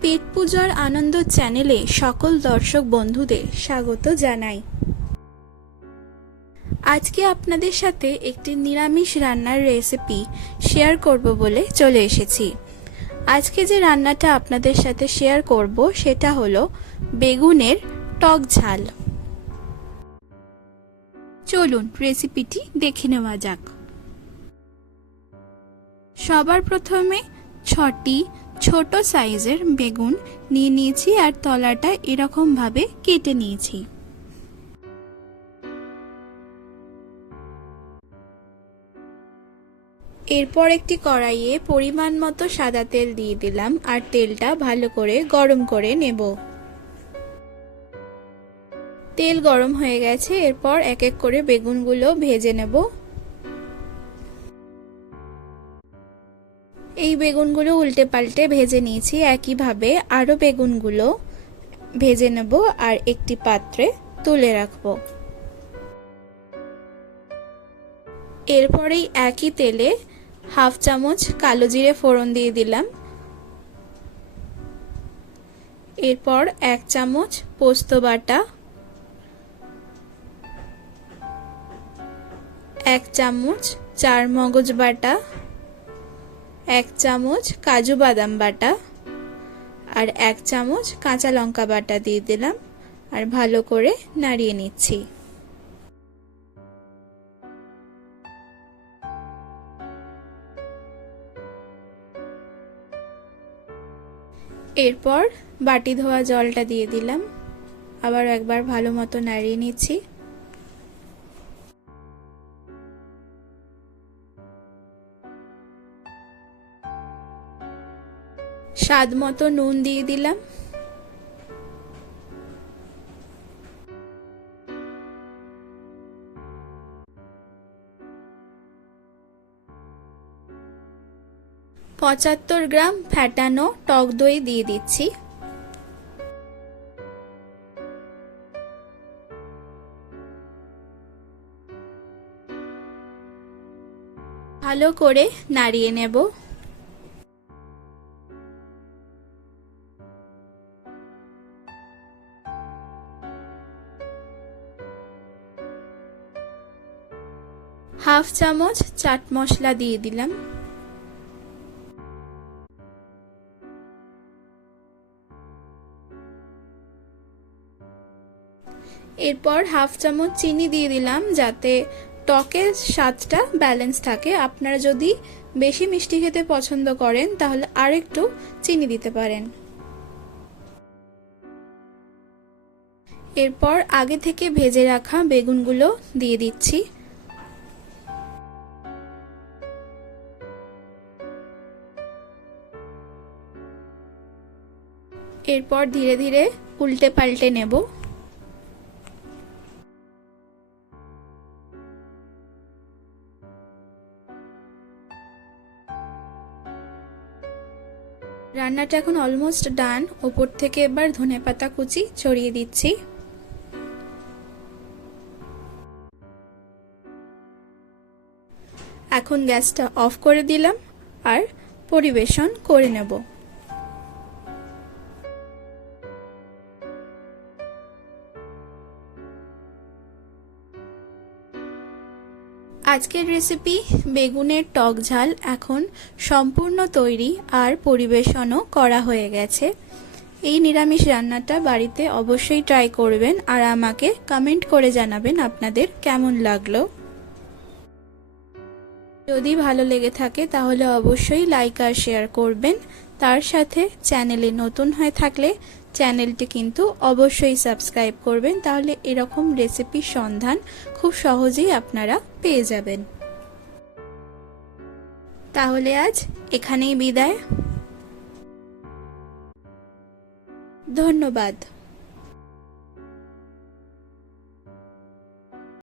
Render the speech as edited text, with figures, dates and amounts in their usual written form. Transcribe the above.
পেট পূজার আনন্দ চ্যানেলে সকল দর্শক বন্ধুদের স্বাগত জানাই। আজকে আপনাদের সাথে একটি নিরামিষ রান্নার রেসিপি শেয়ার করব বলে চলে এসেছি। আজকে যে রান্নাটা আপনাদের সাথে শেয়ার করব সেটা হলো বেগুনের টক ঝাল। চলুন রেসিপিটি দেখে নেওয়া যাক। সবার প্রথমে 6টি ছোট সাইজের বেগুন নিয়ে নিয়েছি আর তলাটা এরকম ভাবে কেটে নিয়েছি। এরপর একটি কড়াইয়ে পরিমাণ মতো সাদা তেল দিয়ে দিলাম আর তেলটা ভালো করে গরম করে নেব। তেল গরম হয়ে গেছে, এরপর এক এক করে বেগুনগুলো ভেজে নেব। এই বেগুনগুলো উল্টে পাল্টে ভেজে নিয়েছি। একইভাবে আরো বেগুনগুলো ভেজে নেব আর একটি পাত্রে তুলে রাখব। এরপরেই একই তেলে হাফ চামচ কালো জিরে ফোড়ন দিয়ে দিলাম। এরপর 1 চামচ পোস্ত বাটা, 1 চামচ চারমগজ বাটা, 1 চামচ কাজু বাদাম বাটা আর 1 চামচ কাঁচা লঙ্কা বাটা দিয়ে দিলাম আর ভালো করে নাড়িয়ে নিচ্ছি। এরপর বাটি ধোয়া জলটা দিয়ে দিলাম, আবার একবার ভালো মতো নাড়িয়ে নিচ্ছি। স্বাদ মতো নুন দিয়ে দিলাম। পঁচাত্তর গ্রাম ফ্যাটানো টক দই দিয়ে দিচ্ছি। ভালো করে নাড়িয়ে নেব। হাফ চামচ চাট মশলা দিয়ে দিলাম। এরপর হাফ চামচ চিনি দিয়ে দিলাম যাতে টকের স্বাদটা ব্যালেন্স থাকে। আপনারা যদি বেশি মিষ্টি খেতে পছন্দ করেন তাহলে আরেকটু চিনি দিতে পারেন। এরপর আগে থেকে ভেজে রাখা বেগুনগুলো দিয়ে দিচ্ছি। এরপর ধীরে ধীরে উল্টে পাল্টে নেব। রান্নাটা এখন অলমোস্ট ডান। ওপর থেকে এবার ধনেপাতা কুচি ছড়িয়ে দিচ্ছি। এখন গ্যাসটা অফ করে দিলাম আর পরিবেশন করে নেব। আজকের রেসিপি বেগুনের টক ঝাল এখন সম্পূর্ণ তৈরি আর পরিবেশনও করা হয়ে গেছে। এই নিরামিষ রান্নাটা বাড়িতে অবশ্যই ট্রাই করবেন আর আমাকে কমেন্ট করে জানাবেন আপনাদের কেমন লাগলো। যদি ভালো লেগে থাকে তাহলে অবশ্যই লাইক আর শেয়ার করবেন। তার সাথে চ্যানেলে নতুন হয়ে থাকলে চ্যানেলটি কিন্তু অবশ্যই সাবস্ক্রাইব করবেন, তাহলে এরকম রেসিপির সন্ধান খুব সহজেই আপনারা পেয়ে যাবেন। তাহলে আজ এখানেই বিদায়। ধন্যবাদ।